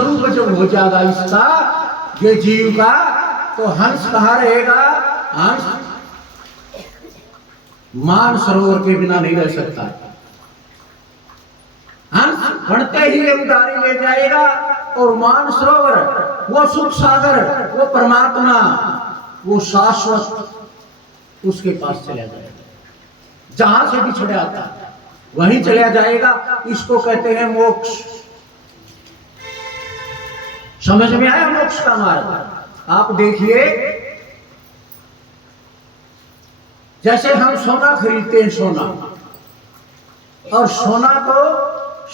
स्वरूप जब हो जाएगा इसका, ये जीव का, तो हंस कहाँ रहेगा? हंस मान सरोवर के बिना नहीं रह सकता। हंस बढ़ते ही ये उदारी ले जाएगा और मान सरोवर, वो सुख सागर, वो परमात्मा, वो शाश्वत उसके पास चला जाएगा। जहां से भी छुड़ा आता है वहीं चला जाएगा। इसको कहते हैं मोक्ष। समझ में आया मोक्ष का मार्ग? आप देखिए, जैसे हम सोना खरीदते हैं, सोना, और सोना को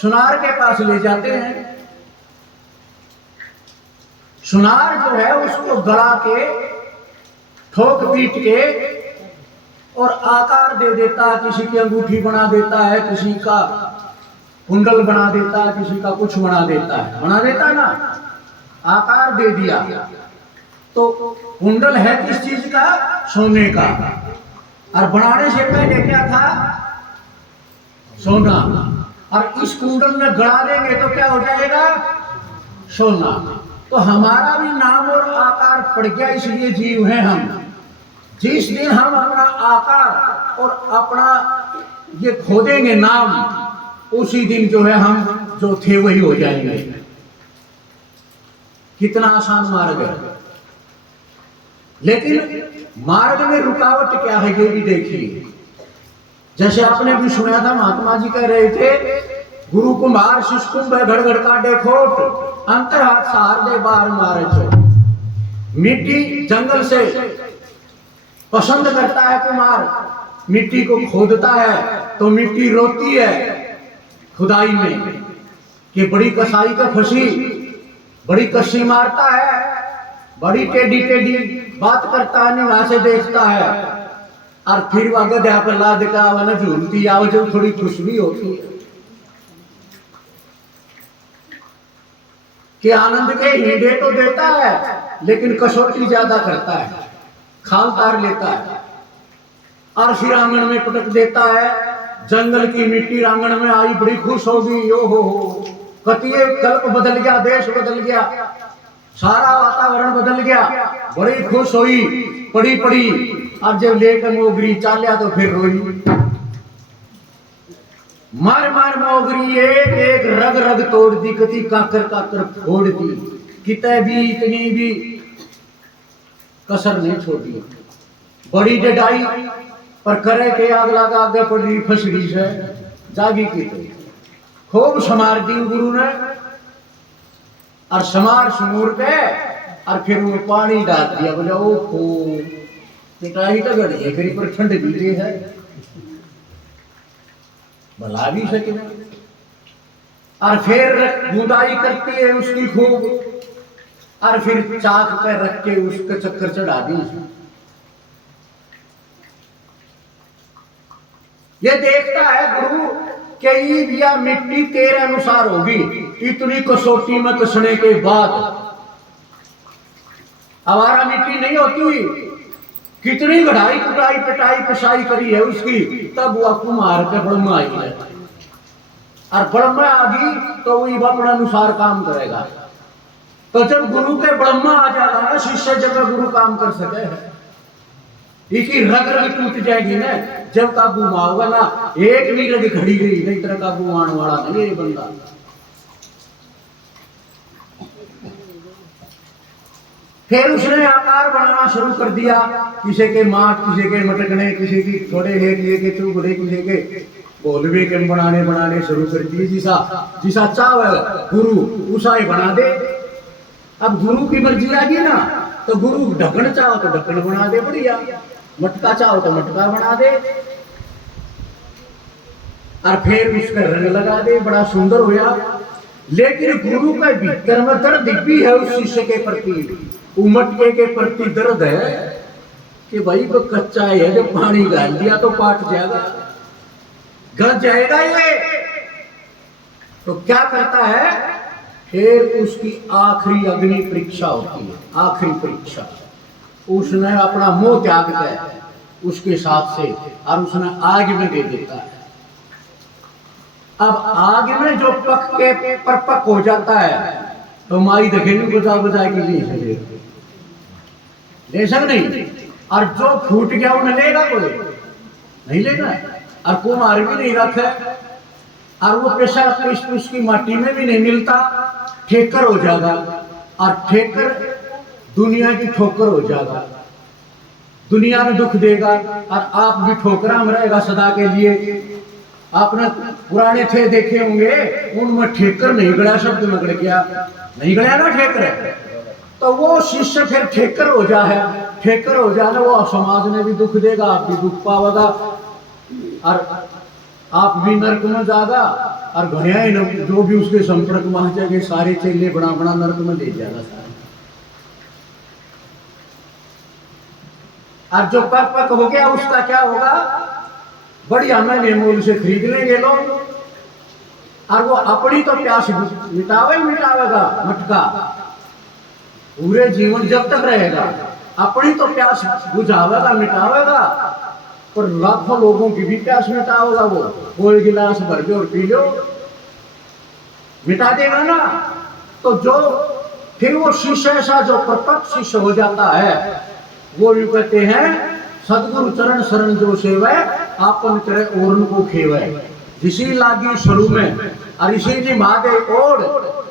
सुनार के पास ले जाते हैं। सुनार जो है उसको गला के, ठोक पीट के और आकार दे देता है। किसी की अंगूठी बना देता है, किसी का कुंडल बना देता है, किसी का कुछ बना देता है। बना देता है ना, आकार दे दिया। तो कुंडल है किस चीज का? सोने का। और बनाने से पहले क्या था? सोना। और इस कुंडल में गड़ा देंगे तो क्या हो जाएगा? सोना। तो हमारा भी नाम और आकार पड़ गया, इसलिए जीव हैं हम। जिस दिन हम अपना आकार और अपना ये खो देंगे नाम, उसी दिन जो है हम जो थे वही हो जाएंगे। कितना आसान मार्ग है। लेकिन मार्ग में रुकावट क्या है ये भी देखिए। जैसे आपने भी सुना था, महात्मा जी कह रहे थे, गुरु कुम्हार शिष्य कुंभ घड़ काटे खोट, अंतर हाथ सहार दे बार मारे चोट। मिट्टी जंगल से पसंद करता है कुम्हार, मिट्टी को खोदता है तो मिट्टी रोती है खुदाई में कि बड़ी कसाई का फंसी, बड़ी कसी मारता है, बड़ी टेढ़ी टेढ़ी बात करता है, निगाह से देखता है। और फिर वह गधा पर लाद का वाला झूलती आओ, जो थोड़ी खुशबू होती है कि आनंद के हीडे तो देता है, लेकिन कसौटी ज्यादा करता है, खाल तार लेता है और फिर आंगन में पटक देता है। जंगल की मिट्टी आंगन में आई, बड़ी खुश होगी, ओ हो कतिये कल्प बदल गया, देश बदल गया, सारा वातावरण बदल गया, बड़ी खुश हुई, पड़ी पड़ी। और जब लेकर मोगरी चालिया तो फिर रोई। मार मार मोगरी एक एक रग रग तोड़ दी, कति काकर काकर फोड़ दी, कितने भी इतनी भी कसर नहीं छोड़ी। बड़ी डडाई पर करे के आग लगा, आगे पड़ रही फसड़ी से जागी की तो खूब समार दी गुरु ने। और समार सुमूर के और फिर वो पानी डाल दिया। बोले ओहो पिटाई तो गड़ी है, फिर पर ठंड भी है, भला भी सके। और फिर गुदाई करती है उसकी खूब, और फिर चाक पे रख के उसके चक्कर चढ़ा दी। ये देखता है गुरु कि यह मिट्टी तेरे अनुसार होगी, इतनी कसौटी में कसने के बाद। हमारा मिट्टी नहीं होती, कितनी गढ़ाई कुटाई पिटाई पिसाई करी है उसकी, तब वह कुम्हार के ब्रह्मा आई है। और ब्रह्मा आ गई तो वही अपने अनुसार काम करेगा। तो जब गुरु के ब्रह्मा आ जाएगा ना, शिष्य जगह गुरु काम कर सके है, इसकी रग रग टूट जाएगी ना। जब काबू होगा ना, एक भी रग खड़ी गई नहीं, तरह काबू आने वाला नहीं ये बंदा। फिर उसने आकार बनाना शुरू कर दिया, किसी के माट, किसी के मटकने, किसी की थोड़े है, किसी के चुगड़े, किसी के बोलवे के बनाने शुरू कर दिए। जिसा चाहे गुरु उसा ही बना दे। अब गुरु की मर्जी आ गई ना, तो गुरु ढक्कन चाहो तो ढक्कन बना दे बढ़िया, मटका चाहो तो मटका बना दे, और फिर उसका रंग लगा दे, बड़ा सुंदर होया। लेकिन गुरु के भीतर में दर्द भी है उस शिष्य के प्रति, मटके के प्रति दर्द है कि भाई वो कच्चा है, जब पानी डाल दिया तो पाट जाएगा, गल जाएगा ये। तो क्या करता है, फिर उसकी आखिरी अग्नि परीक्षा होती है, आखिरी परीक्षा। उसने अपना मोह त्यागता है उसके साथ से, और उसने आग में दे देता है। अब आग में जो पक के परपक हो जाता है, तो माई देखेंगे बुझा बुझा के लिए ले सक नहीं। और जो फूट गया उन्हें लेगा कोई नहीं लेगा। और कुम्हार भी नहीं रखे और वो पैसा उसकी माटी में भी नहीं मिलता, ठेकर हो जाएगा। और ठेकर दुनिया की ठोकर हो जाएगा, दुनिया में दुख देगा और आप भी ठोकरा में रहेगा सदा के लिए। आपने पुराने थे देखे होंगे, उनमें ठेकर नहीं गड़ा शब्द में गड़ गया, नहीं गया ना ठेकर, तो वो शिष्य फिर ठेकर हो जा है। ठेकर हो जाना वो समाज में भी दुख देगा, आप भी दुख पाओगा और आप भी नरक में जाएगा। और घड़िया जो भी उसके संपर्क में आ जाएंगे सारे चेले बड़ा बड़ा नरक में ले जाएगा। और जो पक हो गया उसका क्या होगा, बढ़िया में मूल से खरीद लेंगे लोग। और वो अपनी तो प्यास मिटावेगा मटका, पूरे जीवन जब तक रहेगा अपनी तो प्यास बुझावेगा मिटावेगा, और लाखों लोगों की भी प्यास मिटावेगा। वो कोई गिलास भर के और पी लो, मिटा देगा ना। तो जो फिर वो शिष्य ऐसा जो प्रत्यक्ष शिष्य हो जाता है, वो भी कहते हैं सदगुरु चरण शरण जो सेवै आपन करे ओरन को खेवै। जिसी लागी शुरू में और इसी जी मादे ओढ़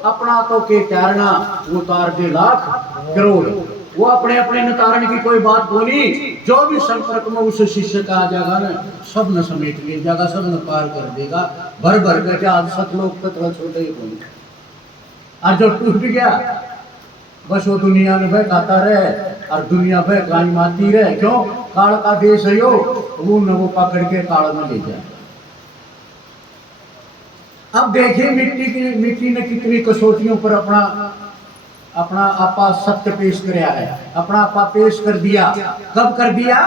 अपना तो के त्यारना वो तार दे लाख करोड़। वो अपने अपने नितारण की कोई बात बोली, जो भी संपर्क में उस शिष्य का आ जाएगा ना सब न समेट ले जाएगा, सब न पार कर देगा। भर भर कर क्या सतलोक पत्र छोटे ही बोले। और जो टूट गया बस वो दुनिया में खाता रहे और दुनिया पे गाय माती रहे। क्यों? काल का देश है यो, वो न वो पकड़ के काल में ले जाए। अब देखिए मिट्टी ने कितनी कसौटियों पर अपना आपा सत्य पेश कराया है, अपना आपा पेश कर दिया। कब कर दिया?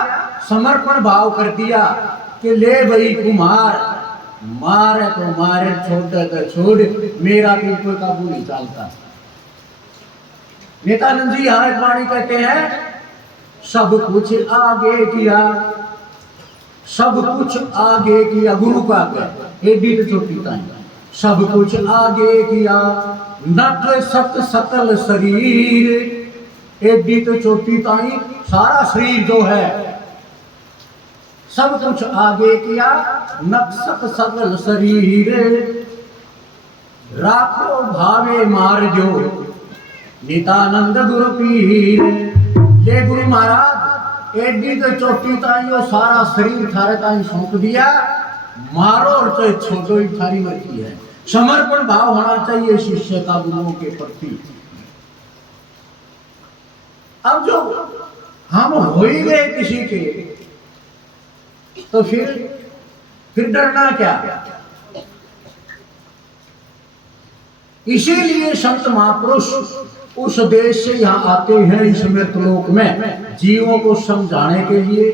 समर्पण भाव कर दिया कि ले भाई कुम्हार मारे तो मारे, छोड़ तो छोड़, मेरा भी कोई काबू नहीं चलता। नेतानंद जी यहाँ एक वाणी कहते हैं, सब कुछ आगे किया, सब कुछ आगे किया। गुरु का क्या एडी तो छोटी ताई, सब कुछ आगे किया नट सत सकल शरीर। एडी तो छोटी ताई सारा शरीर जो है सब कुछ आगे किया नक्सत सकल शरीर। राखो भावे मार जो नितानंद गुरु पीर। ये गुरु महाराज एडी तो चोटी ताई वो सारा शरीर थारे ताई सौंप दिया, मारो और चाहे छोटो ही थारी मर्जी है। समर्पण भाव होना चाहिए शिष्य का गुरुओं के प्रति। अब जो हम हो ही गए किसी के, तो फिर डरना क्या? इसीलिए संत महापुरुष उस देश से यहाँ आते हैं इस मृतलोक में, जीवों को समझाने के लिए,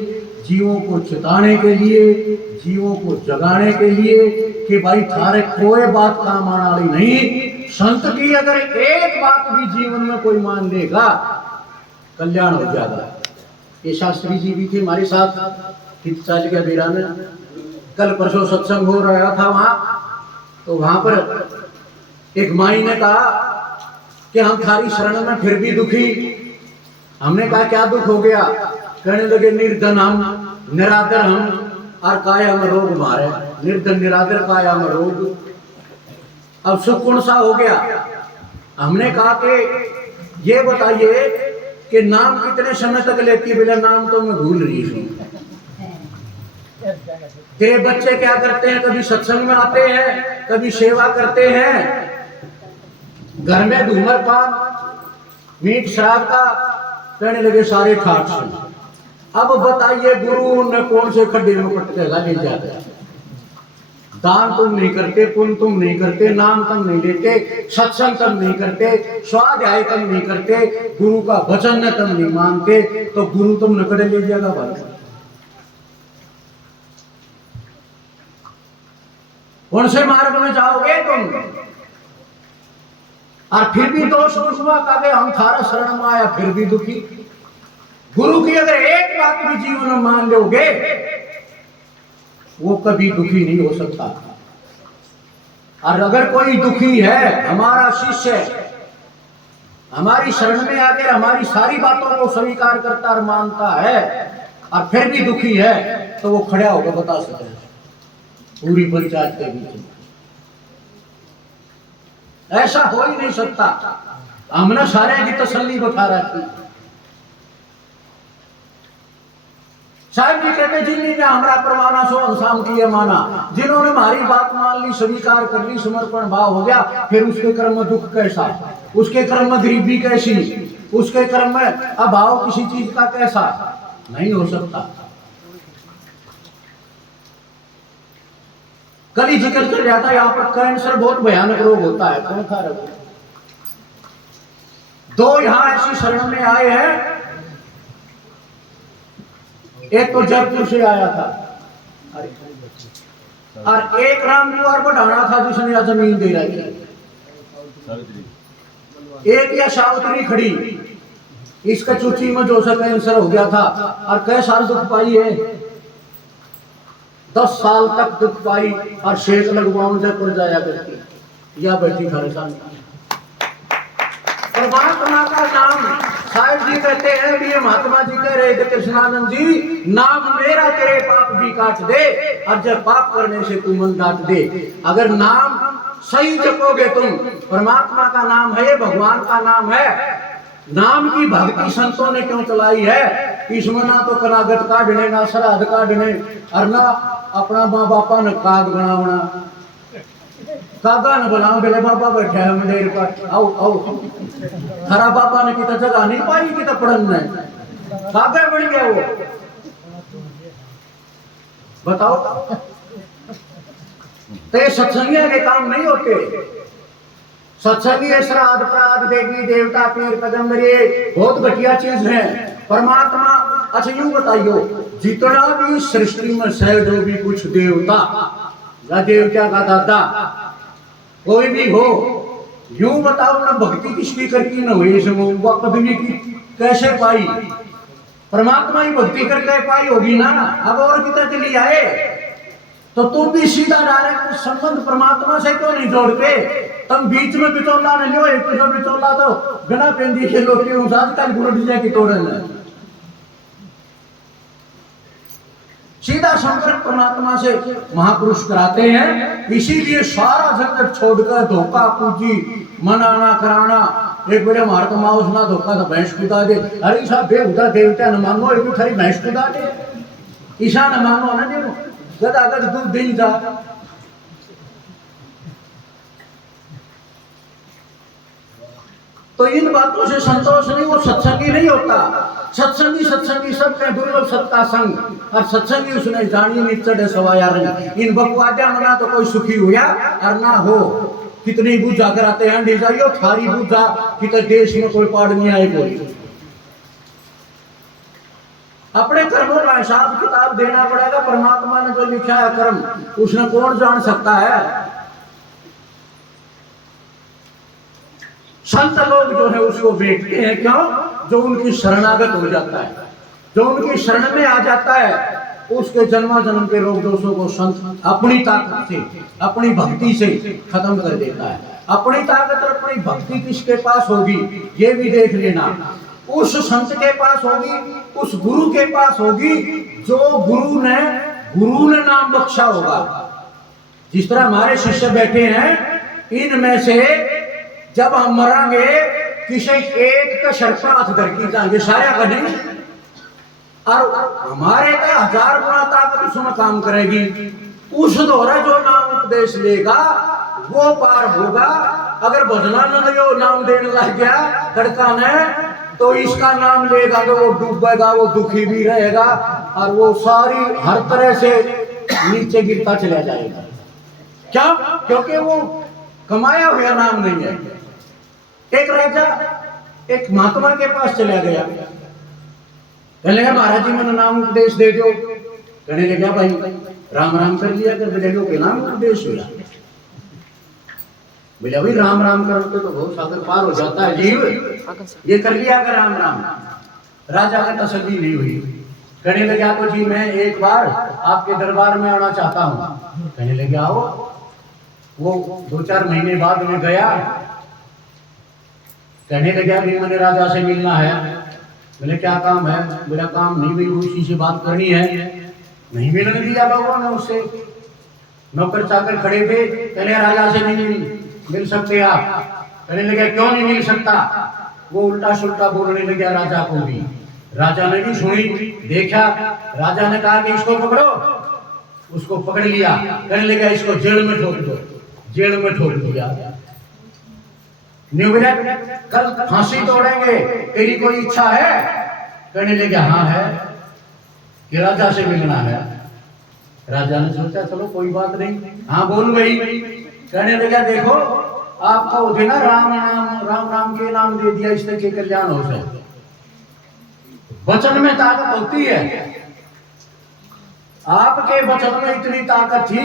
जीवों को चेताने के लिए, जीवों को जगाने के लिए कि भाई थारे कोई बात काम आने वाली नहीं। संत की अगर एक बात भी जीवन में कोई मान लेगा कल्याण हो जाएगा। ये शास्त्री जी भी थे हमारे साथ, चल गया बेरा में। कल परसों सत्संग हो रहा था वहां, तो वहां पर एक माई ने कहा कि हम थारी शरण में फिर भी दुखी। हमने कहा क्या दुख हो गया? कहने लगे निर्धन हम, निरादर हम और काया में रोग मारे। निर्धन निरादर काया में रोग, अब सुख कौन सा हो गया? हमने कहा कि ये बताइए कि नाम कितने समय तक लेती है? बिना नाम तो मैं भूल रही हूँ। तेरे बच्चे क्या करते हैं? कभी सत्संग में आते हैं, कभी सेवा करते हैं, घर में धूम्रपान मीट शराब का कहने लगे सारे ठाट से। अब बताइए गुरु ने कौन से खड्डे में पटकेगा ले जाते? दान तुम नहीं करते, पुण्य तुम नहीं करते, नाम तुम नहीं लेते, सत्संग तुम नहीं करते, स्वाध्याय तुम नहीं करते, गुरु का वचन तुम नहीं मानते, तो गुरु तुम न करे ले जाएगा भाई। कौन से मार्ग में जाओगे तुम? और फिर भी दोष दुश्मन का गए हम थारा शरण में आया फिर भी दुखी। गुरु की अगर एक बात भी जीवन में मान लोगे वो कभी दुखी नहीं हो सकता। और अगर कोई दुखी है, हमारा शिष्य हमारी शरण में आकर हमारी सारी बातों को स्वीकार करता और मानता है और फिर भी दुखी है, तो वो खड़ा होकर बता सकते हैं पूरी पंचायत के बीच में। ऐसा हो ही नहीं सकता। हमने सारे की तसल्ली बता रखी। साहब जी कहते जिन्हें हमारा परवाना सो अंसाम किए माना, जिन्होंने हमारी बात मान ली, स्वीकार कर ली, समर्पण भाव हो गया, फिर उसके कर्म में दुख कैसा, उसके कर्म में गरीबी कैसी, उसके कर्म में अभाव किसी चीज का कैसा, नहीं हो सकता। कल ही जिक्र चल जाता है यहाँ पर कैंसर बहुत भयानक रोग होता है। कौन खा रहा? दो यहां ऐसी शरण में आए हैं, एक तो जयपुर से आया था और एक रामकुमार बढ़ाना था जिसने जमीन दे रही थी। एक या सावित्री खड़ी, इसका चूची में जो सा कैंसर हो गया था और कई साल दुख पाई है, 10 साल तक दुख पाई और शेख लगवाऊं जयपुर जाया करती या बैठी खड़े। परमात्मा का नाम साहिब जी कहते हैं, ये महात्मा जी कह रहे थे कृष्णानंद जी, नाम मेरा तेरे पाप भी काट दे और जब पाप करने से तू मन डांट दे। अगर नाम सही जपोगे तुम, परमात्मा का नाम है, भगवान का नाम है, नाम की भक्ति संतों ने क्यों चलाई है? इसमें ना तो कनागत काटने, ना श्राद्ध काटने और ना अपना माँ बापा ने काग बनावना, कागा ने बनाओ बेले बाबा बैठे है मंदिर पर, आओ आओ हरा बाबा ने कितना जगह नहीं पाई कितना पढ़न ने कागा बन गया वो। बताओ ते सत्संगिया के काम नहीं होते। सत्संगी श्राद्ध प्राद देवी देवता पीर पैगंबर ये बहुत घटिया चीज है। परमात्मा अच्छा यूं बताइयो, जितना भी सृष्टि में है जो भी कुछ देवता या देवता का दादा कोई भी हो, यूं बताओ ना भक्ति किसकी करती न हुई, वो पदवी की कैसे पाई? परमात्मा ही भक्ति करके पाई होगी ना। अब और कितना चली आए तो तुम भी सीधा डायरेक्ट संबंध परमात्मा से क्यों नहीं जोड़ते? तुम बीच में बिचौला ने लो, एक जो बिचौला तो बिना पेंदी के लोग आजकल गुरु की तोड़े सीधा संपर्क परमात्मा से महापुरुष कराते हैं। इसीलिए सारा झंझट छोड़कर धोखा पूजी मनाना कराना, एक बड़े मारता माउस ना धोखा तो भैंस कुदा दे, अरे साहब बेहुदा देवता न मानो, एक थारी भैंस कुदा दे, ईशा न मानो ना दे गदा गद दूध दिन जा। तो इन बातों से संतोष नहीं, वो सत्संगी नहीं होता। सत्संगी सब में दुर्लभ सत्ता संग, और सत्संगी उसने जानी निचड़े सवाया रंग। इन बकवादिया मना तो कोई सुखी हुआ और ना हो। कितनी बुझा कराते हैं डी जाइयो थारी बुझा, कितने देश में कोई पाड़ नहीं आए कोई। अपने कर्मों का हिसाब किताब देना पड़ेगा। परमात्मा ने जो लिखा है कर्म, उसने कौन जान सकता है? संत लोग जो है उसको देखते हैं, क्यों? जो उनकी शरणागत हो जाता है, जो उनकी शरण में आ जाता है, उसके जन्मा जन्म के रोग दोषों को संत अपनी ताकत से, अपनी भक्ति से खत्म कर देता है। अपनी ताकत और अपनी भक्ति किसके पास होगी ये भी देख लेना। उस संत के पास होगी, उस गुरु के पास होगी जो गुरु ने नाम बख्शा होगा। जिस तरह हमारे शिष्य बैठे हैं, इनमें से जब हम मरांगे किसी एक का शर्फा हाथ धर की जाएंगे, सारे का नहीं, और हमारे का 1000 गुना ताकत उसमें काम करेगी। उस दोहरा जो नाम उपदेश लेगा वो पार होगा। अगर भजना न नाम देने लग गया लड़का ने, तो इसका नाम लेगा तो वो डूबेगा, वो दुखी भी रहेगा और वो सारी हर तरह से नीचे गिरता चला जाएगा। क्या? क्योंकि वो कमाया हुआ नाम नहीं है। एक राजा एक महात्मा के पास चला गया, कहने लगा महाराज जी मैंने नाम उपदेश दे दो। कहने लगा भाई राम राम कर लिया कर, बेटे के नाम उपदेश हुआ। बोला भाई राम राम करते तो बहुत सागर पार हो जाता है जीव, ये कर लिया कर राम राम। राजा का तसल्ली नहीं हुई। कहने लगा तो जी मैं एक बार आपके दरबार में आना चाहता हूँ। कहने लगे आओ। वो 2-4 महीने बाद में गया, कहने लगा भी मैंने राजा से मिलना है। बोले क्या काम है? मेरा काम नहीं, भी उसी से बात करनी है। नहीं मिलने दिया लोगों ने उससे। नौकर चाकर खड़े थे, कहने राजा से नहीं मिल सकते आप। कहने लगे क्यों नहीं मिल सकता? वो उल्टा सुल्टा बोलने लगा राजा को भी। राजा ने भी सुनी, देखा। राजा ने कहा कि इसको पकड़ो। उसको पकड़ लिया। कहने लगा इसको जेल में ठोक दो। जेल में ठोक दिया। कल फांसी तोड़ेंगे, तेरी कोई इच्छा है? कहने लगे हाँ है, कि राजा से मिलना है। राजा ने सोचा चलो कोई बात नहीं, हाँ बोल गई। कहने लगा देखो आपको उसे ना राम नाम के नाम दे दिया, इससे के कल्याण हो जाए। वचन में ताकत होती है। आपके वचन में इतनी ताकत थी,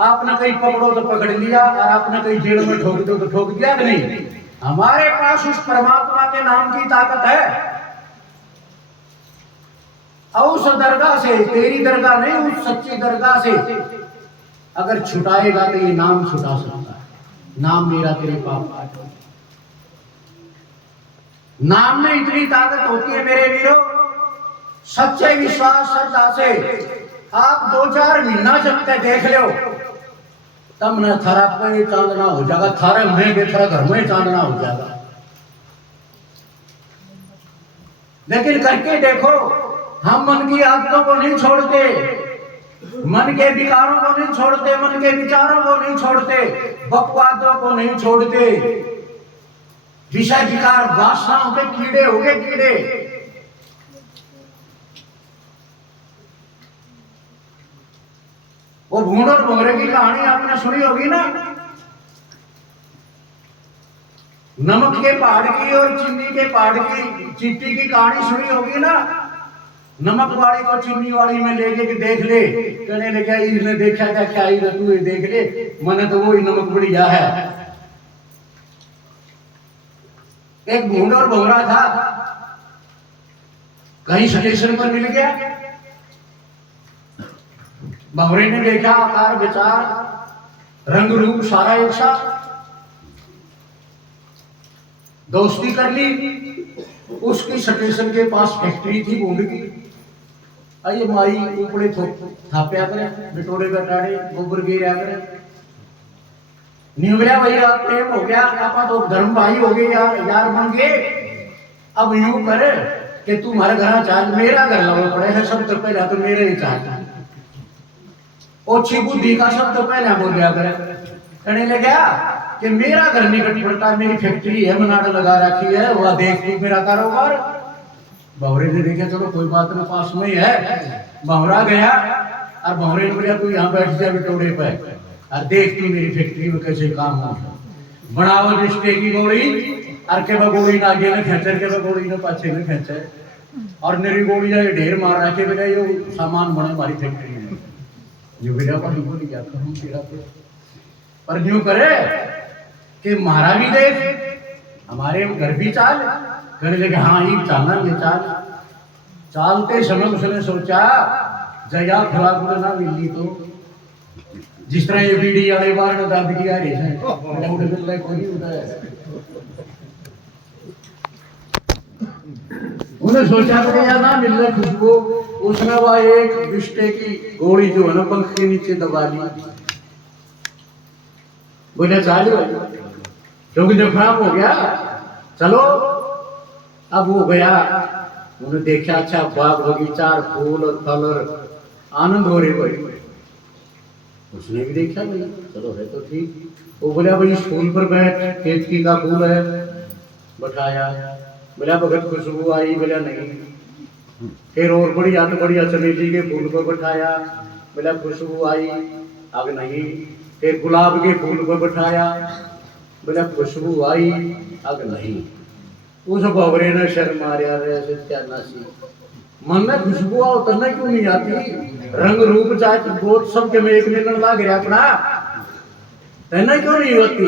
आपने कहीं पकड़ो तो पकड़ लिया, और आपने कहीं जेल में ठोक दो तो ठोक दिया कि नहीं। हमारे पास उस परमात्मा के नाम की ताकत है। उस दरगाह से, तेरी दरगाह नहीं, उस सच्ची दरगाह से अगर छुटाएगा तो ये नाम छुटा सकता है। नाम मेरा तेरे पाप। नाम में इतनी ताकत होती है मेरे वीरों। सच्चे विश्वास श्रद्धा से आप 2-4 महीना जब तक देख लो, तब न थारा पे चांदना हो जाएगा, थारे में बेथरा घर में चांदना हो जाएगा। लेकिन करके देखो, हम मन की आदतों को नहीं छोड़ते, मन के विकारों को नहीं छोड़ते, मन के विचारों को नहीं छोड़ते, बकवादों को नहीं छोड़ते। विषय विकार वासनाओं के कीड़े हो गए, कीड़े। वो भूंड और भंगरे की कहानी आपने सुनी होगी ना। नमक के पहाड़ की और चीनी के पहाड़ की, चींटी की कहानी सुनी होगी ना। नमक वाली को चीनी वाली में लेके के देख ले। कहने लगा इसने देखा क्या, क्या ही तू ये देख ले, मैंने तो वही नमक बढ़िया है। एक भूंड और भंगरा था, कहीं स्टेशन पर मिल गया। भंवरे ने देखा आकार विचार रंग रूप सारा एक साथ, दोस्ती कर ली। उसकी स्टेशन के पास फैक्ट्री थी भूंड की। आइए माई ऊपड़े थाप्या करे, बिटोड़े बैठाड़े, गोबर गिरा करे। निवलिया भैया प्रेम हो गया, आपा तो धर्म भाई हो गए यार बन गए। अब यूं करे कि तू हमारे घर चाल, मेरा घर लगा पड़े है सब तो पहले तो मेरे ही चाहता। ओछी बुद्धि का शब्द तो पहले बोल गया करे। कहने लगा कि मेरा घर निकट पड़ता है, मेरी फैक्ट्री है, मनाड़ा लगा रखी है, वह देख तू मेरा कारोबार। भंवरे ने देखा चलो कोई बात ना, पास में ही है। भंवरा गया और भंवरे ने बोला तू यहाँ बैठ जा बिटोड़े पे और देख तू मेरी फैक्ट्री में कैसे काम हो। बनावट रिश्ते की गोली और के गोली ना आगे न खेचे, के गोली न पाछे न खेचे, और मेरी गोली जाए ढेर मार रहा के बोले यो सामान बने हमारी फैक्ट्री में। जो बेटा पर बोली जाता हूँ तेरा पर यूं करे कि मारा भी देख, हमारे घर भी चाल। कहने लगे हाँ ये चालना ये चाल। चालते समय उसने सोचा जया खुराक ना मिली तो जिस तरह ये बीड़ी वाले बार न दर्द किया रही है उन्हें सोचा तो यार ना मिल रहा खुशबू। उसने वह एक विष्टे की गोली जो है ना पंख के नीचे दबा ली। बोले चालू क्योंकि जो खराब हो गया चलो। अब वो गया, उन्हें देखा अच्छा बाग बगीचा फूल और फल और आनंद हो रही भाई। उसने भी देखा भाई चलो है तो ठीक। वो बोला भाई इस फूल पर बैठ, केतकी का फूल है, बैठाया। बोला भगत खुशबू आई, बोला नहीं। फिर और बढ़िया तो बढ़िया चमेली के फूल पर बैठाया, बोला खुशबू आई, अब नहीं। फिर गुलाब के फूल पर बैठाया, बोला खुशबू आई, अब नहीं। उस भंवरे ने शर मारिया रे सत्यानाशी, मन में खुशबू आओ तन्ने क्यों नहीं आती? रंग रूप चाट बहुत सब के में एक मिलन लाग गया अपना, तन्ने क्यों नहीं होती?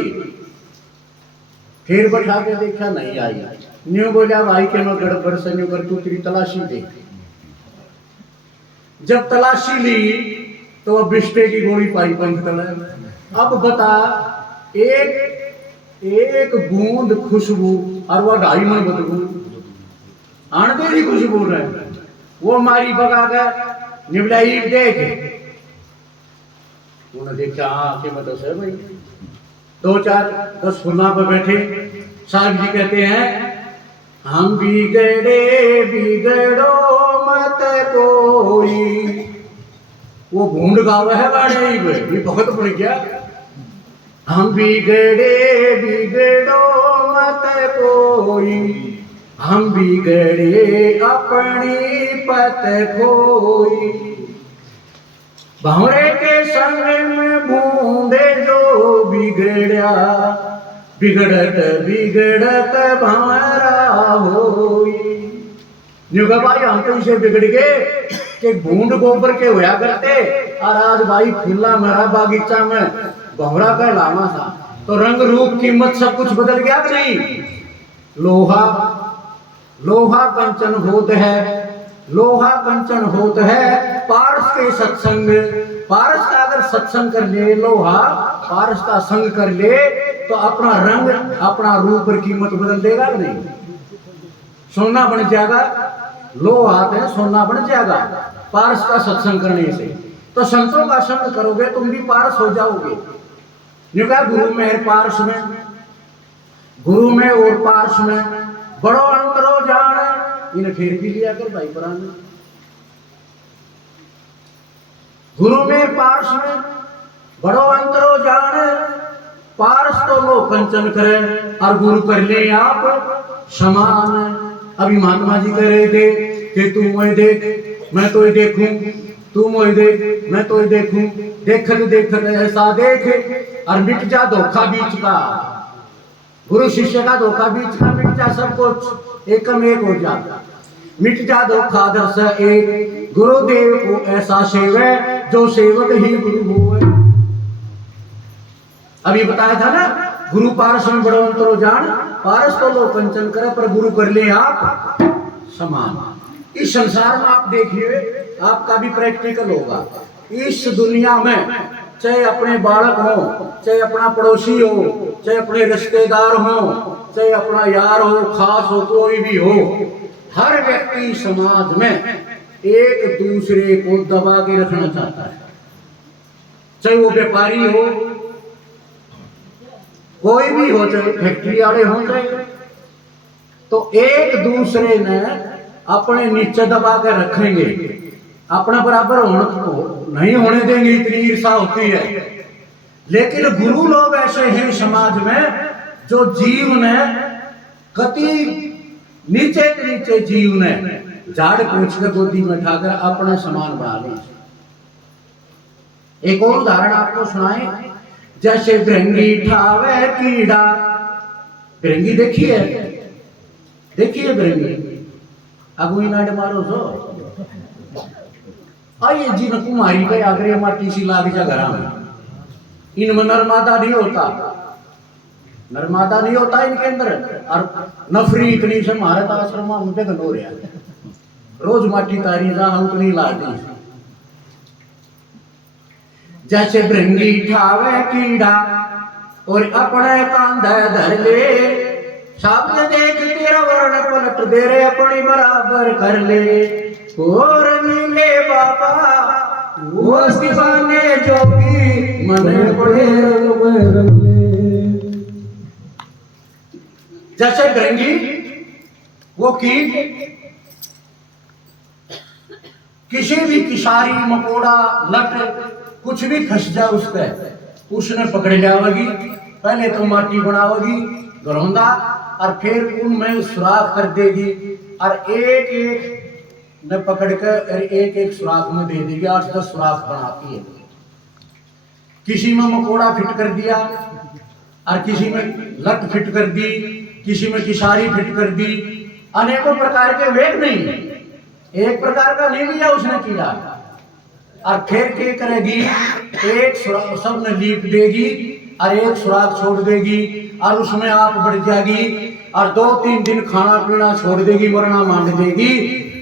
फिर बैठा के देखा नहीं आई। न्यू बोला भाई के नो गड़बड़ से न्यू कर तू तेरी तलाशी दे। जब तलाशी ली तो अब बिस्टे की गोली पाई पंख तले। अब बता एक एक बूंद खुशबू और वह 2.5 मन बदबू आने ही खुशबू रहे वो मारी बगा कर निबलाई देख उन्होंने देखा के मतलब से भाई 2-4-10 फुल्ला पर बैठे साहब जी कहते हैं हम बिगड़े बिगड़ो मत कोई वो भूंड गावे है गाड़े ही भी बहुत पड़ गया हम बिगड़े बिगड़ो मत कोई हम बिगड़े अपनी पत खोई भंवरे के संग में बूंदे जो बिगड़ा बिगड़त बिगड़त भंवरा होई न्यूगा भाई हम तो इसे बिगड़ गए कि बूंद गोबर के होया करते और आज भाई फूला मेरा बागीचा में भंवरा का लामा था तो रंग रूप कीमत सब कुछ बदल गया कि नहीं लोहा लोहा कंचन होत है लोहा कंचन होत है पारस के सत्संग पारस का अगर सत्संग कर ले लोहा पारस का संग कर ले तो अपना रंग अपना रूप और कीमत बदल देगा कि नहीं सोना बन जाएगा लोहा है सोना बन जाएगा पारस का सत्संग करने से तो संतों का संग करोगे तुम भी पारस हो जाओगे कहा गुरु में पारस में गुरु में और पारस में बड़ो अंतरो जान इन्हें फिर भी लिया कर भाई पुराण गुरु में पारस में बड़ो अंतरो जान पारस तो लो कंचन करे और गुरु कर ले आप समान अभी महात्मा जी कह रहे थे कि तू मैं देख मैं तो देखूं तू मैं देख मैं तो देखूं देखत देखत ऐसा देख और मिट जा धोखा बीच का गुरु शिष्य का धोखा बीच का मिट जा सब कुछ एकम एक हो जाता मिट जा धोखा दर्श एक गुरुदेव को ऐसा सेवे जो सेवक ही गुरु होवे अभी बताया था ना गुरु पारस में बड़ो अंतरो जान पारस तो लो कंचन करे पर गुरु कर ले आप समान इस संसार में आप देखिए आपका भी प्रैक्टिकल होगा इस दुनिया में चाहे अपने बालक हो चाहे अपना पड़ोसी हो चाहे अपने रिश्तेदार हो चाहे अपना यार हो खास हो कोई भी हो हर व्यक्ति समाज में एक दूसरे को दबा के रखना चाहता है चाहे वो व्यापारी हो कोई भी हो चाहे फैक्ट्री वाले हो चाहे तो एक दूसरे ने अपने नीचे दबा कर रखेंगे अपना बराबर नहीं होने देंगे इतनी ईर्षा होती है लेकिन गुरु लोग ऐसे हैं समाज में जो जीव ने कति नीचे जीव ने झाड़ पूछ कर गोदी में उठाकर अपने समान बना लिया एक और उदाहरण आपको सुनाए जैसे भृंगी ठावे कीड़ा भृंगी देखिए भृंगी अगुई नाड मारो सो आइए जी न कुमारी के आगरे माटी सी लाग जा घरा में इनमें नर्मदा नहीं होता इनके अंदर और नफरी इतनी से महारत आश्रम में मुझे गनो रहा रोज माटी तारी जा हम तो नहीं लाती जैसे भृंगी ठावे कीड़ा और अपने कांधे धर ले सामने देख तेरा वर्ण पलट दे रे अपनी बराबर कर ले और मिले बाबा वो दीवाने जोगी मन पड़े रंग जैसे भृंगी वो कीट किसी भी किसारी मकोड़ा लट कुछ भी फंस जाए उसके उसने पकड़ लियावगी पहले तो माटी बनावगी गरौंदा और फिर उनमें सुराख कर देगी और एक एक न पकड़ कर एक एक सुराख में दे देगी 8-10 सुराख बनाती है किसी में मकोड़ा फिट कर दिया और किसी में लट फिट कर दी किसी में किसारी फिट कर दी अनेकों प्रकार के वेग नहीं एक प्रकार का नहीं लिया उसने कीड़ा और फिर क्या करेगी एक सुराख सब ने लीप देगी और एक सुराख छोड़ देगी और उसमें आप बढ़ जाएगी और 2-3 दिन खाना पीना छोड़ देगी मरना मांग देगी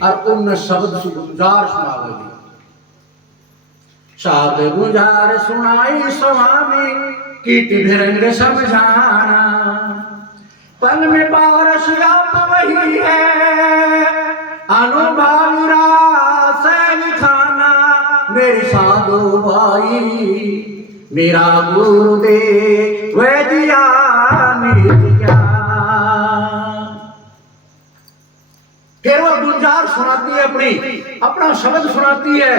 और उन शब्द गुजार सुनावेगी शब्द गुजार सुनाई स्वामी कीट भिरंग समझाना, पल में पारस आप वही है, अनुभव रास खाना, मेरे साधु भाई मेरा गुरुदेव वैदिया नित्य ज्ञान। फिर वो गुंजार सुनाती है, अपना शब्द सुनाती है,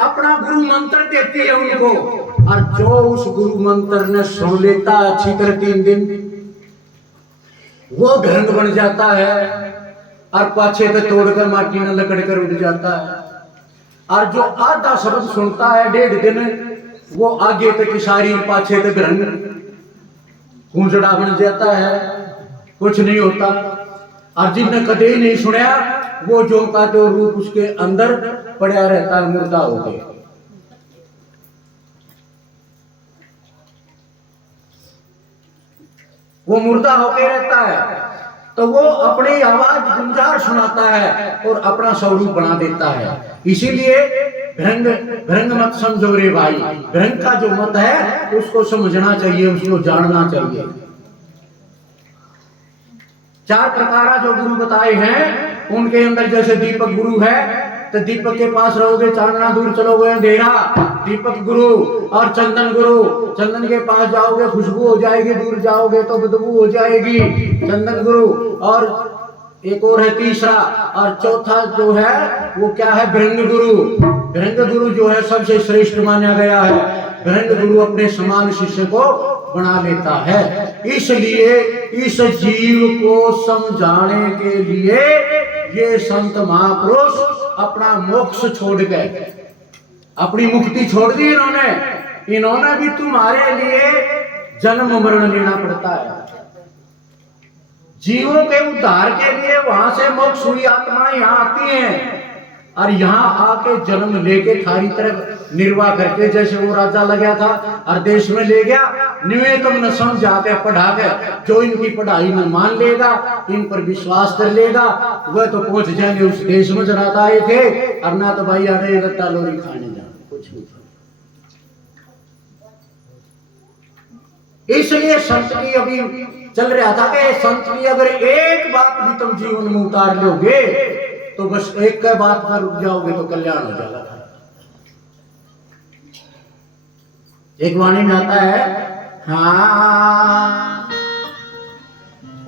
अपना गुरु मंत्र देती है उनको, और जो उस गुरु मंत्र ने सुन लेता अच्छी तरह 3 दिन, वो ढंग बन जाता है और पाछे से तोड़कर माटी न लकड़ कर उड़ जाता है। और जो आधा शब्द सुनता है 1.5 दिन, वो आगे तक सारी पाछे तक रंग कूंजड़ा बन जाता है, कुछ नहीं होता। और जिनने कदे नहीं सुना, वो जो का तो रूप उसके अंदर पड़ा रहता है, मुर्दा होके। वो मुर्दा होके रहता है, तो वो अपनी आवाज गुंजार सुनाता है और अपना स्वरूप बना देता है। इसीलिए भ्रंग मत समझो रे भाई, भ्रंग का जो मत है उसको समझना चाहिए, उसको जानना चाहिए। 4 प्रकार जो गुरु बताए हैं, उनके अंदर जैसे दीपक गुरु है, तो दीपक के पास रहोगे चांदना, दूर चलोगे अंधेरा, दीपक गुरु। और चंदन गुरु, चंदन के पास जाओगे खुशबू हो जाएगी, दूर जाओगे तो बदबू हो जाएगी, चंदन गुरु। और एक और है तीसरा, और चौथा जो है वो क्या है, भृंग गुरु। भृंग गुरु जो है सबसे श्रेष्ठ माना गया है। भृंग गुरु अपने समान शिष्य को बना लेता है। इसलिए इस जीव को समझाने के लिए ये संत महापुरुष अपना मोक्ष छोड़ गए, अपनी मुक्ति छोड़ दी इन्होंने भी तुम्हारे लिए जन्म मरण लेना पड़ता है। जीवों के उद्धार के लिए वहां से मोक्ष हुई आत्माएं यहाँ आती हैं, और यहाँ आके जन्म लेके थारी तरफ निर्वाह करके, जैसे वो राजा लगा था और देश में ले गया, न्यूनतम न समझा के पढ़ा के, जो इनकी पढ़ाई में मान लेगा, इन पर विश्वास कर लेगा, वह तो पहुंच जाएंगे उस देश में जरा आए थे। और ना तो भाई आ रहे रट्टा लोरी खाने जाए, कुछ नहीं। इसलिए संत की अभी चल रहा था कि संत की अगर एक बात भी तुम जीवन में उतार लोगे, तो बस एक के बात पर रुक जाओगे तो कल्याण हो जाएगा। एक वाणी में आता है, हाँ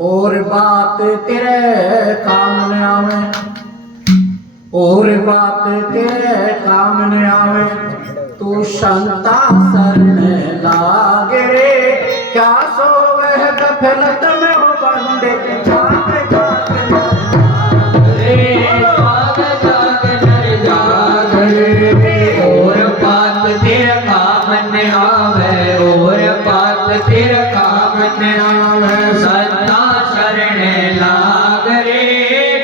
और बात तेरे काम न आवे, और बात तेरे काम न आवे, तू संता शरण लागे रे, क्या सो वह गफलत में हो बंदे, जाग जाग रे, जाग जाग नर जाग रे, और बात तेरे काम न आवे, और बात तेरे काम न आवे, संता शरण लाग रे,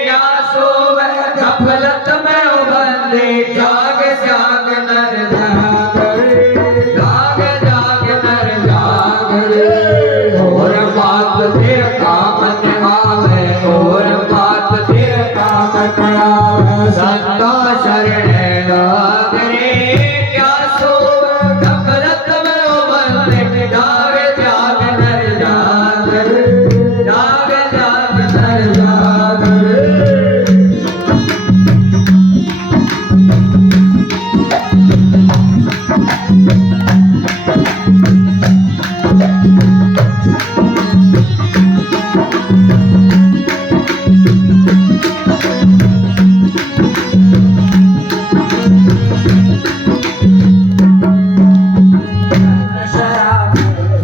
क्या सो वह गफलत में हो बंदे, जाग जाग नर जाग रे, जाग जाग नर जाग रे, और बात तेरे काम न आवे, और बात तेरे काम न आवे, संता शरण लाग रे, क्या सो गफलत में हो बंदे, जाग जाग नर जाग रे, जाग जाग नर जाग रे।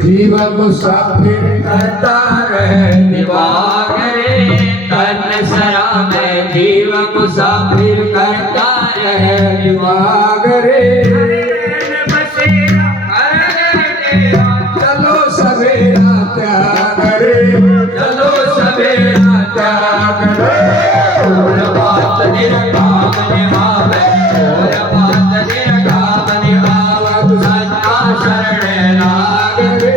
जीव मुसाफिर करता रहे दिवाग रे, तन सरा में जीव मुसाफिर करता रहे दिवाग रे, चलो सवेरा त्याग रे, चलो सवेरा त्याग रे, और बात तेरे काम न आवे, और बात तेरे काम न आवे, संता शरण लाग रे,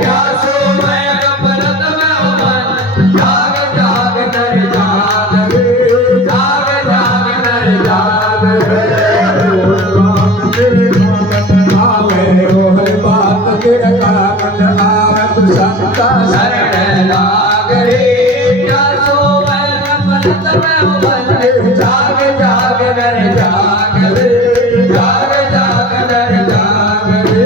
क्या सो मैं गफलत में हो बंदे, जाग जाग नर जाग रे, जाग जाग नर जाग रे, और बात तेरे काम न आवे, और बात तेरे काम न जाग जाग नर जाग रे, जाग जाग नर जाग रे।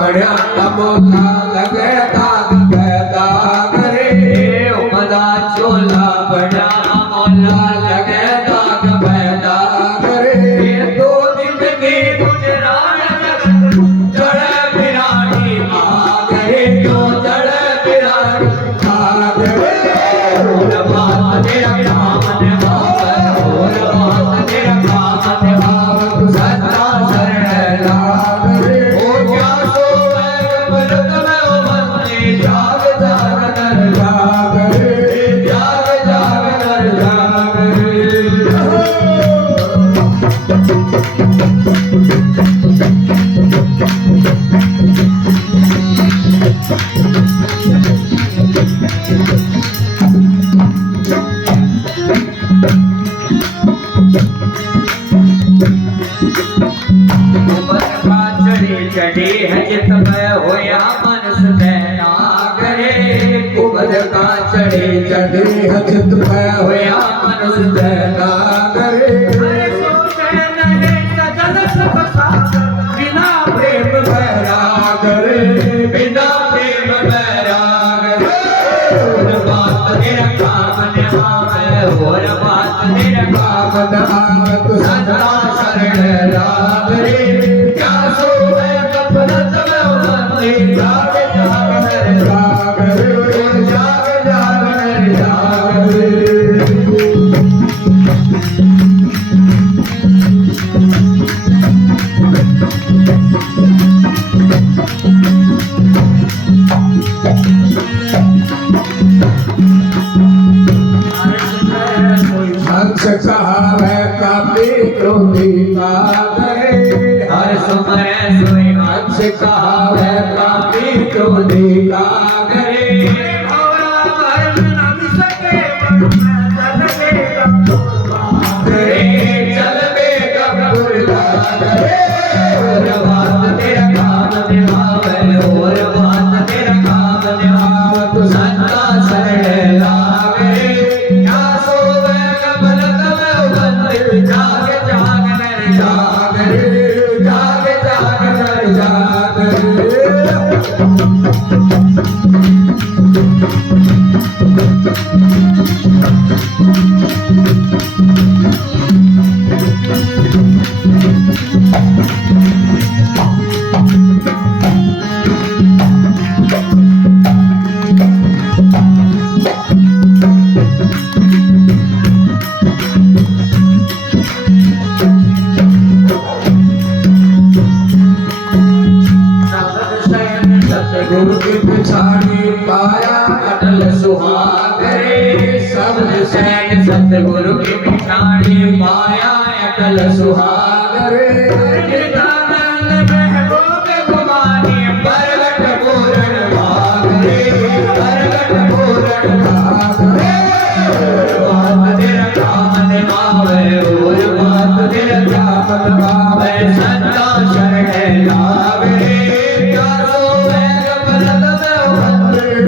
बढ़िया तबोला लगे दाग दाग रे, उमदा चोला बड़ा मोला लगे दाग दाग रे। दो दिन की गुजरान जड़ बिरानी आग रे, क्यों जड़ बिरानी आग रे। और बात तेरा काम ने भाव, और बात तेरा काम ने भाव, सदा शरण लाग रे। जाग जाग नर जाग रे, जाग जाग नर जाग रे। चढ़े हजत में होया मनस देना करे, कुबद का चढ़े चढ़े हजत में होया मनस देना करे। बिना प्रेम बैराग रे, बिना प्रेम बैराग रे। और बात तेरा काम ने भावे, और बात तेरा काम ने भावे, तू सदा शरण लाग रे। क्या सो जाग जाग नर जाग रे, जाग जाग नर जाग रे। हंस कहावे कापी क्रोधी काग रे, हर सुमरे सोई हंस कहावे कापी क्रोधी काग रे। भवरा धर्म न सके चल बे गंगूर रे, चल बे गंगूर लाग रे। और बात तेरा काम निभावे, और बात तेरा काम निभावे, तू सदा शरण लाग रे। क्या सोवे कबलत में उबंदिर, जाग जाग नर जाग रे, जाग जाग नर जाग रे। गुरु की पिछाड़ी पाया अटल सुहाग रे, शब्द सैन सतगुरु की पिछाड़ी पाया अटल सुहाग रे। नित्यानंद महबूब गुमानी परगट पूरण भाग रे, परगट पूरण भाग रे। बात तेरा काम निभावे, और बात तेरा काम निभावे, सदा शरण लाग रे।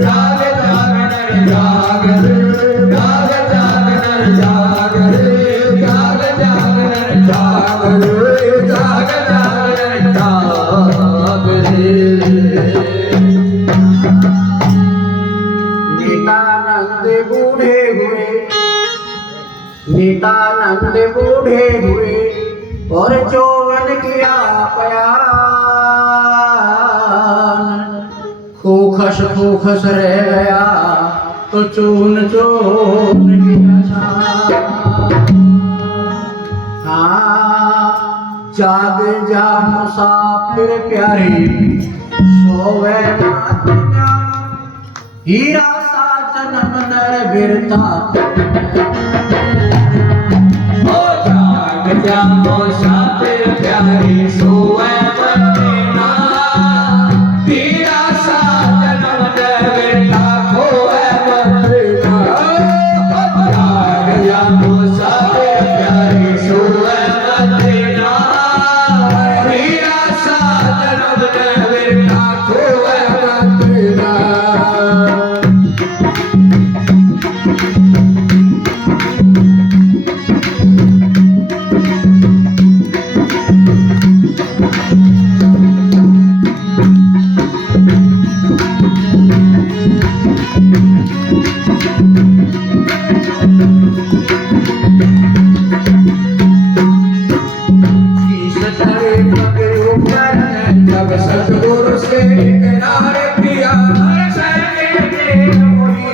जाग जाग नर जाग रे, जाग जाग नर जाग रे, जाग जाग नर जाग रे, जाग जाग नर जाग रे। नित्यानंद बूढ़े हुए, नित्यानंद बूढ़े हुए, और चौवन किया पयान। खोखस खोखस रह गया तो चून चून किया छान। हाँ जाग जा मुसाफिर प्यारी, सोवे हीरा सा जन्म नर बिरता ओ जाग जागो शातिर प्यारी सोए बंदेना हीरा सा जन्म नर बिरता खोए बंदेना जाग जागो शातिर प्यारी सोए बंदेना हीरा सा जन्म नर बिरता खोए बंदेना जब सतगुरु से इकरार किया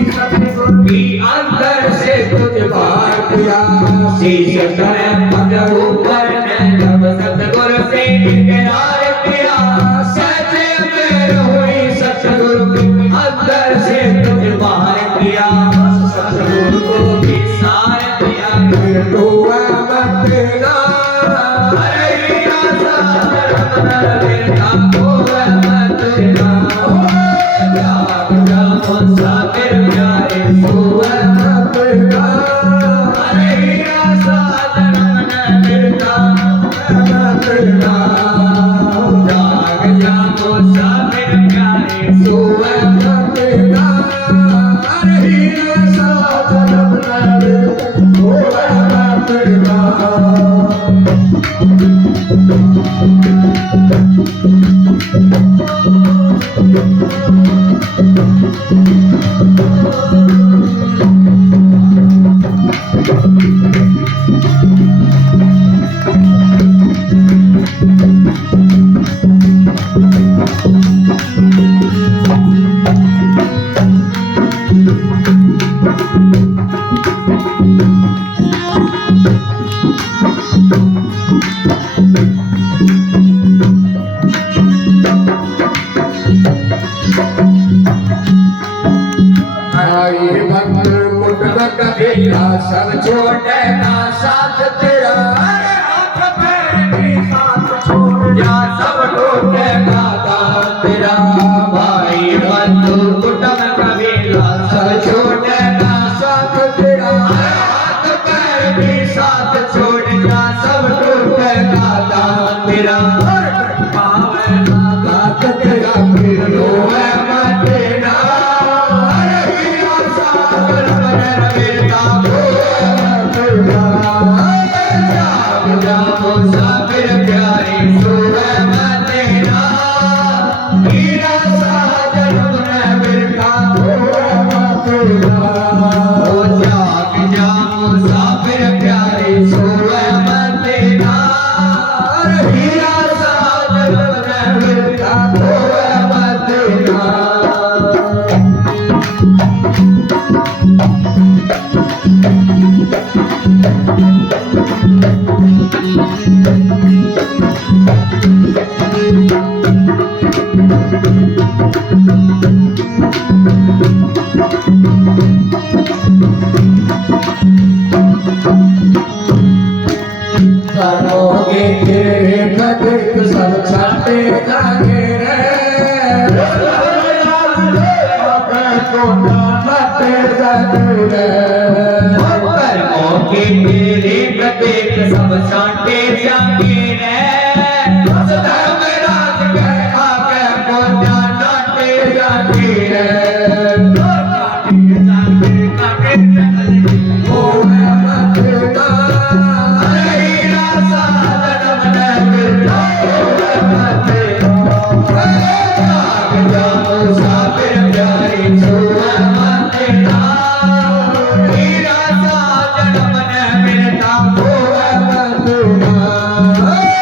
सतगुरु की अंदर से कुछ बाहर किया शीश पग ऊपर जब सतगुरु से इकरार किया सच्चे में हुई सतगुरु की अंदर से कुछ बाहर किया सतगुरु को भी सार दिया तो मत ना सब छोटे ना साथ तेरा हाथ पैर भी साथ छोड़ जा सब टूटे ना दांत तेरा भाई बंधु कुटुंब कबीला सब छोटे ना साथ तेरा हाथ पैर भी साथ छोड़ जा सब टूटे ना दांत तेरा पावे ना दांत तेरा फिर रोए मत ना सब छाटे जागे रे मेरे प्रत्येक सब छाटे जागे रे धर्म राज के आगे पोता नाटे जागे रे Oh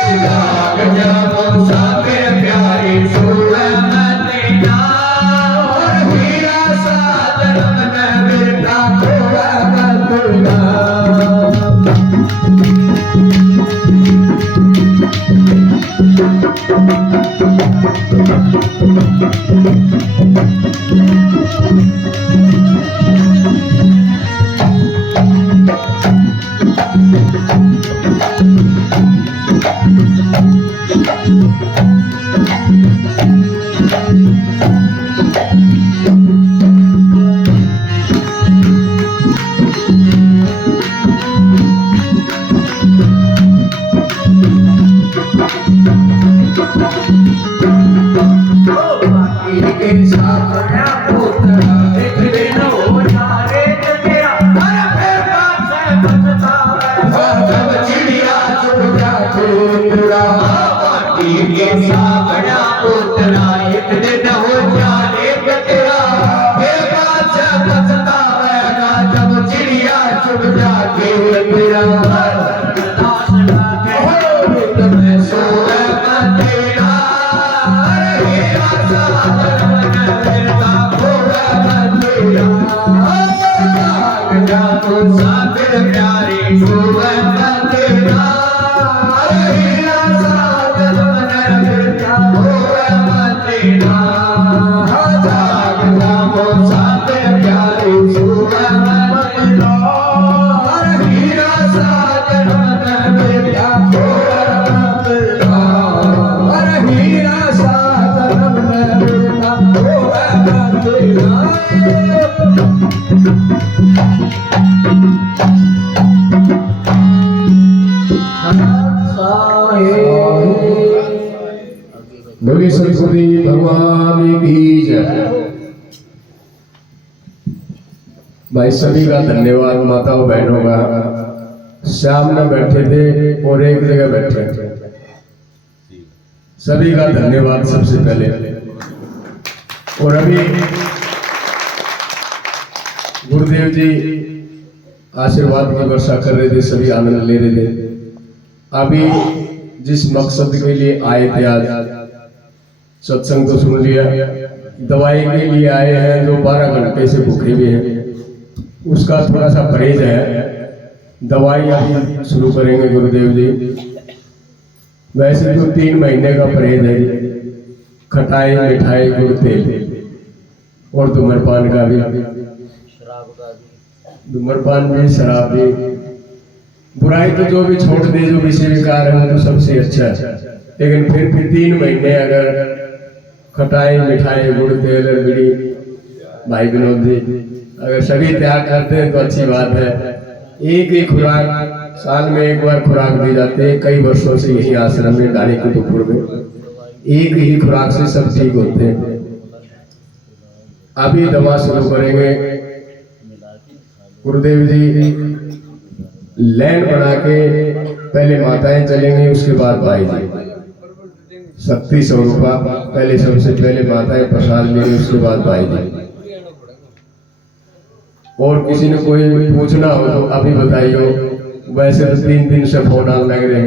के सावड़ा पुत्रा एक दिन हो जाए तो तेरा अरे फिर बात से पछतावे जब चिड़िया चुग जाते तेरा माटी के सावड़ा पुत्रा एक दिन हो जाए तो तेरा फिर बात से पछतावेगा जब चिड़िया चुग जाते तेरा दास लागे मैं सोए मैं तेरा अरे हीरा सागर मैं तेरा खोए मैं तेरा जाग जा तू सागर प्यारी सोए मैं तेरा अरे हीरा सागर मैं तेरा खोए मैं तेरा जाग जा तू सागर प्यारी सोए मैं तेरा अरे हीरा सागर मैं तेरा खोए मैं तेरा अरे हीरा सागर मैं तेरा खोए मैं तेरा बोली सरस्वती भगवान की जय। भाई सभी का धन्यवाद, माताओं बहनों का। श्याम में बैठे थे और एक जगह बैठे थे, सभी का धन्यवाद सबसे पहले। और अभी गुरुदेव जी आशीर्वाद की वर्षा कर रहे थे, सभी आनंद ले रहे थे। अभी जिस मकसद के लिए आए थे, आज सत्संग तो सुन लिया, दवाई के लिए आए हैं जो 12 घंटे से भूखे भी हैं, उसका थोड़ा सा परहेज है। दवाई अभी शुरू करेंगे गुरुदेव जी। वैसे तो 3 महीने का परहेज है, खटाई मिठाई गुड़ तेल और धूम्रपान का भी, धूम्रपान भी शराब भी। बुराई तो जो भी छोड़ दे, जो विषय विकार है तो सबसे अच्छा है। लेकिन फिर भी 3 महीने अगर खटाई मिठाई गुड़ तेल और बीड़ी, भाई विनोद जी अगर सभी त्याग करते हैं तो अच्छी बात है। एक ही खुराक साल में एक बार खुराक दी जाती है। कई वर्षों से यही आश्रम में डाली कुतुबपुर में एक ही खुराक से सब ठीक होते हैं। अभी दवा शुरू करेंगे गुरुदेव जी। लाइन बना के पहले माताएं चलेंगी, उसके बाद भाई जी। शक्ति स्वरूपा पहले, सबसे पहले माताएं प्रसाद लेंगे, उसके बाद भाई जी। और किसी ने कोई पूछना हो तो अभी बताइयो। वैसे तो 3 दिन से फोन आने लग रहे,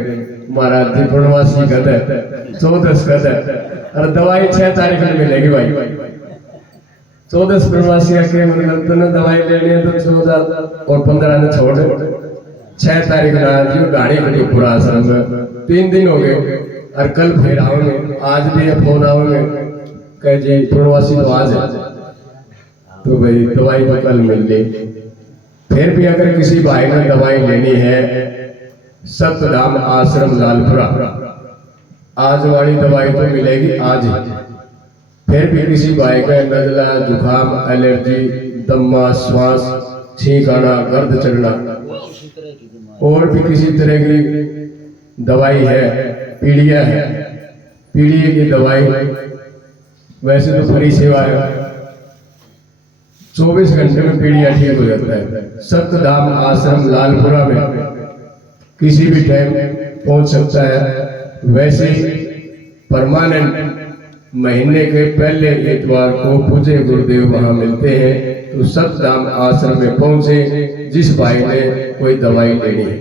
महाराज जी पूर्णवासी कद है, 14 कद है, और दवाई 6 तारीख में मिलेगी भाई। 14 पूर्णवासी के मतलब तो ना दवाई लेनी है तो 14 और 15 ने छोड़ 6 तारीख ना गाड़ी खड़ी पूरा आश्रम में। 3 दिन हो गए और कल फिर आओगे। आज भी फोन आओगे कह जी पूर्णवासी तो आज है, तो भाई दवाई तो कल मिल ली। फिर भी अगर किसी भाई ने दवाई लेनी है, सतधाम आश्रम लालपुरा, आज वाली दवाई तो मिलेगी आज ही। फिर भी किसी भाई का नजला जुकाम एलर्जी दम्मा श्वास छींक आना गर्द चढ़ना और भी किसी तरह की दवाई है, पीड़िया है, पीड़िया की दवाई वैसे तो फ्री सेवा है, 24 घंटे में पीड़िया ठीक हो जाता है। सतधाम आश्रम लालपुरा में किसी भी टाइम पहुंच सकता है। वैसे परमानेंट महीने के पहले इतवार को पूजे गुरुदेव वहां मिलते हैं, तो सतधाम आश्रम में पहुंचे। जिस भाई ने कोई दवाई लेनी है,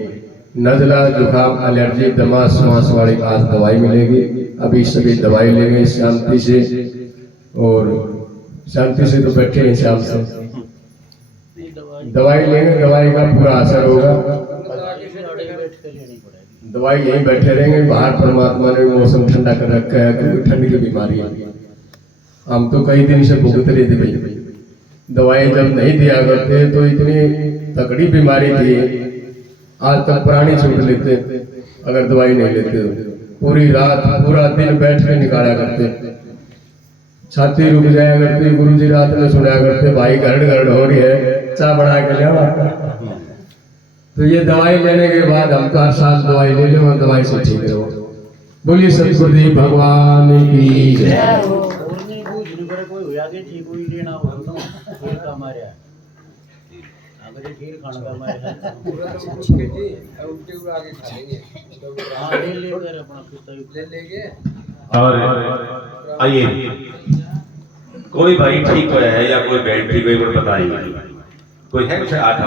नजला जुकाम एलर्जी दमा श्वास वाली, आज दवाई मिलेगी। अभी सभी दवाई लेंगे शांति से, और शांति से तो बैठे हैं, शाम से दवाई लेंगे, दवाई का पूरा असर होगा। दवाई यहीं बैठे रहेंगे। बाहर परमात्मा ने मौसम ठंडा कर रखा है, क्योंकि ठंड की बीमारी है। हम तो कई दिन से भुगत रहे थे भाई, दवाई जब नहीं दिया करते तो इतनी तगड़ी बीमारी थी, आज तक प्राणी छूट लेते अगर दवाई नहीं लेते तो। पूरी रात पूरा दिन बैठ के निकाला करते, छाती रुक जाया करती। गुरु जी रात में सुनाया करते, भाई गड़ गड़ हो रही है, चाय बना के ले। तो ये दवाई लेने के बाद हम तो हर साल दवाई ले लो और दवाई से ठीक रहो। बोलिए सतगुरुदेव भगवान की जय। कोई हुआ के ठीक हुई देना हो तो खीर का मारे अगर खीर खाने का मारे हाँ ले लेकर अपना पिता ले लेंगे। और आइए कोई भाई ठीक हुआ है या कोई बैठ ठीक हुई वो बताइए। कोई है उसे आठ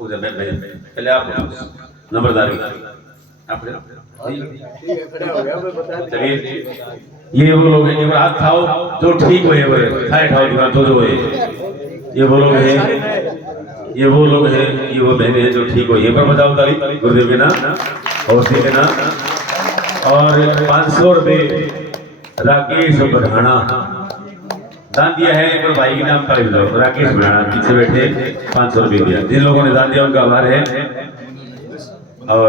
उसे पहले आप नंबरदारी चलिए ये वो लोग हैं जो हाथ खाओ जो ठीक हुए खाए खाओ दीवार तो जो है ये वो लोग हैं ये वो लोग हैं ये वो बहनें हैं जो ठीक हुई है। पर बताओ ताली गुरुदेव के नाम और श्री के नाम। और 500 रुपये राकेश बढ़ाना दान दिया है। एक भाई के नाम पर राकेश बढ़ाना पीछे बैठे 500 रुपये दिया। जिन लोगों ने दान दिया उनका आभार है। और